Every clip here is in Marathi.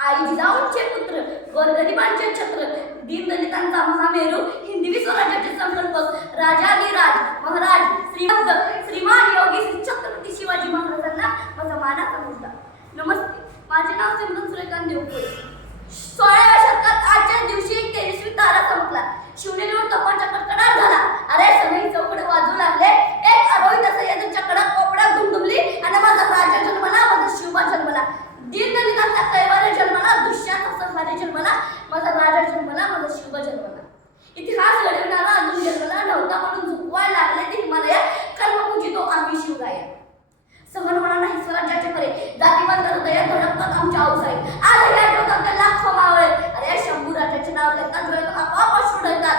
आई जिजाऊंचे पुत्र, गोरगरिबांचे छत्र, दीनदलितांचा महामेरू, हिंदवी स्वराज्याचे संकल्पक, राजाधिराज महाराज श्रीमंत श्रीमान योगी श्री छत्रपती शिवाजी महाराजांना माझा मानाचा मुद्दा. नमस्ते, माझे नाव सिमरन सुरेखान देवपुरे. 16व्या शतकात आजच्या दिवशी 23वी तारा संपला. शिवनेरीवर तोफांचा कडकडाट झाला. अरे सनई चौकडे वाजू लागले. एक अरोहित सह्याद्रीच्या कडक कोपड्यात दुमदुमली आणि माझा राजा जन्मला, माझा शिवबा जन्मला. दीनदलितांचा कैवार जन्मला, दुष्याचा संहारी जन्मला, माझा राजा जन्मला, माझा शिवबा जन्मला. इतिहास घडविणारा अजून जन्मला नव्हता म्हणून झुकवायला लागले ते हिमालया. कर्म पूजितो आम्ही शिवराया. सहन होणार नाही स्वराज्याचे खरे, जातीवंत हृदय धडकतात आमच्या औसाई. आज या आठवतात ते लाखो मावळे. अरे शंभू राजाचे नाव घेतात, डोळ्यातून आपोआप अश्रू ढळतात.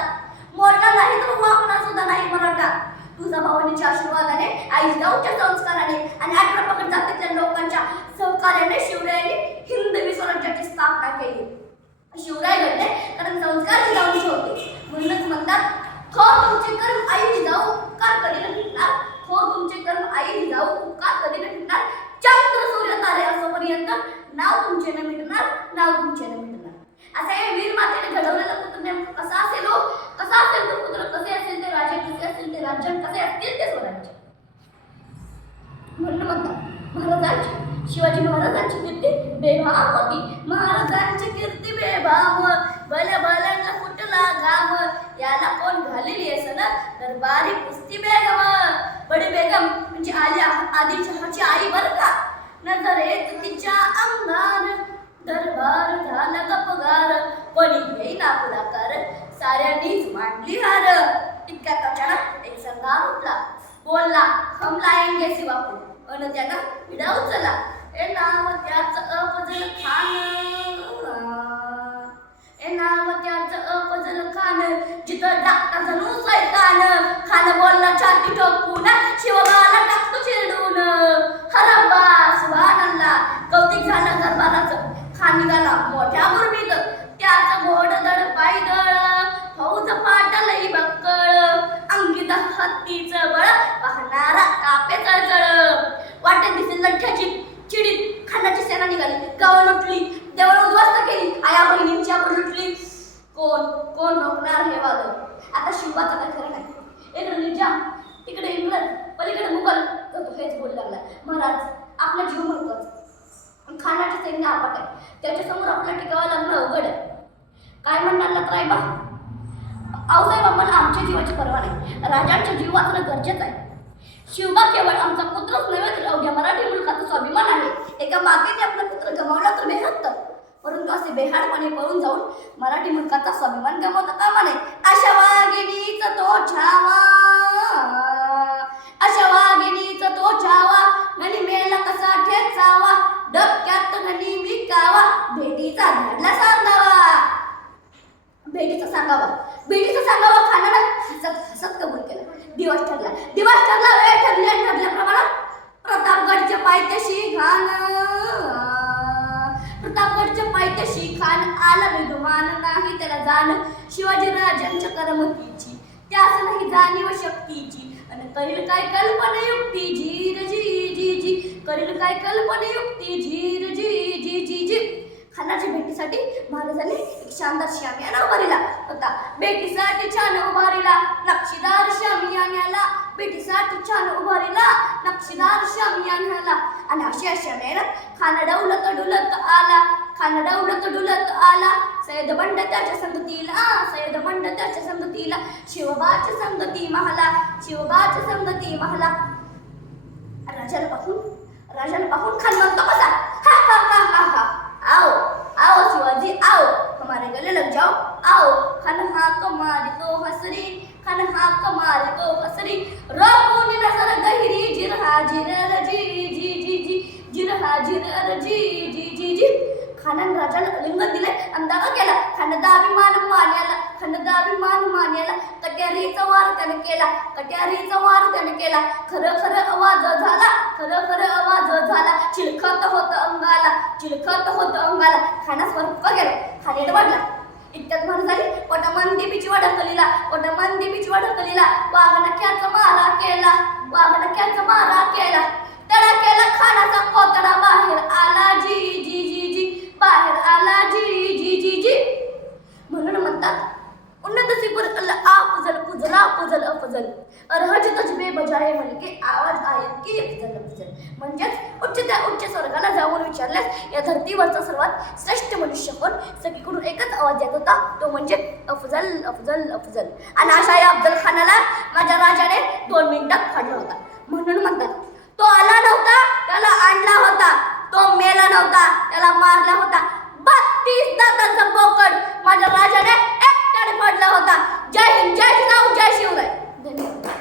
मोडला नाही तर वाकणार सुद्धा नाही मराठा. तुझा भावनेच्या आशीर्वादाने, आई जिजाऊच्या संस्काराने आणि 18 पगड जातीतल्या लोकांच्या सहकार्याने शिवरायांनी हिंदवी स्वराज्याची स्थापना केली. शिवराय घडले कारण संस्कार जिजाऊंचे होते. म्हणूनच म्हणतात, थोर तुमचे कर्म आई जिजाऊ उपकार कधी न फिटणार. थोर तुमचे कर्म आई जिजाऊ उपकार कधी न फिटणार. चंद्र सूर्य तारे असोपर्यंत नाव तुमचे न मिटणार, नाव तुमचे न मिटणार. असा हे वीर मातेने घडवलेला पुत्र नेमकं कसा असेल हो? कसा असेल तो पुत्र, कसे असेल ते राजे, कसे असेल ते राज्य, कसे असतील ते स्वराज्य. म्हणून म्हणतात महाराजांची, शिवाजी महाराजांची कीर्ती बेभाम होती. महाराजांची कीर्ती बेभाम, भल्या भल्यांना कुठला घाम. याला कोण घालेली असन दरबारी कुस्ती बेगम. बडी बेगम म्हणजे आदिलशहाची आई बरं का. नजरेत तिच्या अंगार दरबार झाला गपगार. कोणी घेईना पुढाकार, साऱ्यांनीच मांडली हार. इतक्या अचानक एक सरदार उठला, बोलला, हम लाएंगे सिवाको. अन त्यानं विडा उचलला. ए नाव त्याचं अफजल खान, ए नाव त्याचं अफजल खान. जिथं डाक्टर जणू सैतान. खान बोलला छाती ठोकून, शिवबाला टाकतो चिरडून. हरब्बा सुभानअल्लाह. कौतिक झालं दरबाराचं. खान निघाला मोठ्या मुरबीत, त्याचं घोडदळ पायदळ, फौज पाटलई बक्कळ. अंगीत हत्तीचं बळ, पाहणारा कापे चळचळ. वाटेत दिसेल लठ्ठ्याची चिडीत खानाची सेना निघाली. गावं लुटली, देवळ उद्ध्वस्त केली, आया बहिणींची आपण लुटली. कोण कोण रोखणार हे वादळ? आता शिवबाचं काय खरं नाही. इकडे निजाम, तिकडे इंग्रज, पलीकडे मुघल. तो हेच बोलू लागला, महाराज आपला जीव महत्वाचा, खानाचे सैन्य आपट आहे, त्याच्यासमोर आपल्याला टिकावं लागणं अवघड आहे. काय म्हणणार लत्राईबा? आऊसाहेब आम्हाला आमच्या जीवाची पर्वा नाही, राजांचा जीव वाचणं गरजेचं आहे. शिवबा केवळ आमचा पुत्रच नव्हे तर अवघ्या मराठी मुलखाचा स्वाभिमान आहे. एका मातेने आपला पुत्र गमावला तर बेहत्त, परंतु असे बेहाडपणे पळून जाऊन मराठी मुलखाचा स्वाभिमान गमावता कामा नये. अशा वाघिणीचा तो छावा, अशा वाघिणीचा तो छावा. ननी मेला कसा ठेचावा, डबक्यात ननी विकावा. भेटीचा धाडला सांगावा, भेटीचा सांगावा, भेटीचा सांगावा. खानाला हसत हसत कबूल केला. दिवस ठरला, दिवस ठरला, वेळ ठरल्याप्रमाणे प्रतापगडच्या पायथ्याशी खान, प्रतापगडच्या पायथ्याशी खान आला. विद्वान नाही त्याला जाण शिवाजी राजांच्या करमतीची, त्यास नाही जाणीव शक्तीची. आणि करील काय कल्पना युक्ती झीर जी जी जी, करील काय कल्पना युक्ती झीर जी जी जी जी. खानाच्या भेटीसाठी महाराजांनी एक शानदार शामियाना उभारला होता. भेटीसाठी छान उभारला नक्षीदार शामियान्याला, भेटीसाठी छान उभारला नक्षीदार शामियान्याला. आणि अशा शामियानात खान डौलत डुलत आला, खान डौलत डुलत आला. सय्यद बंड त्याच्या संगतीला, सय्यद बंड त्याच्या संगतीला. शिवबाची संगती महला, शिवबाची संगती महला. राजाला पाहून खान म्हणतो कसा, हा हा हा हा हा, आओ आओ शिवाजी आओ, हमारे गले लग जाओ आओ. खान हाक मारी तो हसरी, खान हाक मारी तो हसरी. रोकून नजर गहिरी, जिरहा जिरर जी जी जी जी, जिरहा जिरर जी जी जी जी. खानाने राजाला आलिंगन दिले, अंदाजा केला. खानदाभिमान मान्याला, खानदाभिमान मान्याला. कट्यारीचा वार त्याने केला, कट्यारीचा वार त्याने केला. खरं खरं आवाज झाला, खरं खरं आवाज झाला. चिलखत होत अंगाला, चिलखत होत अंगाला. खानास वर गेला, खाली वाढला. इतक्यात म्हण झाली, पोटमंदिपीची वडकलीला, पोटमंदिपीची वडकलीला. वाघनख्याचा मारा केला, वाघनख्याचा मारा केला. तडा केला खानाचा कोतडा बाहेर आला जी जी जी जी, बाहेर आला. अफजल अरहज तजबे बजाए मलके आवाज आयत की अफजल अफजल. म्हणजेच उच्च स्वर्गाला जाऊन विचारल्यास या धर्तीवरचा सर्वात श्रेष्ठ मनुष्य कोण, सगळीकडून एकच आवाज येत होता, तो म्हणजे अफजल अफजल अफजल. आणि अशा या अफजल खानाला माझ्या राजाने 2 मिनिटात फाडला होता. म्हणून म्हणतात, तो आला नव्हता त्याला आणला होता, तो मेला नव्हता त्याला मारला होता. 32 दातांचा बोकड माझ्या राजाने एकट्याने फाडला होता. जय हिंद, जय जिजाऊ, जय शिवराय. धन्यवाद.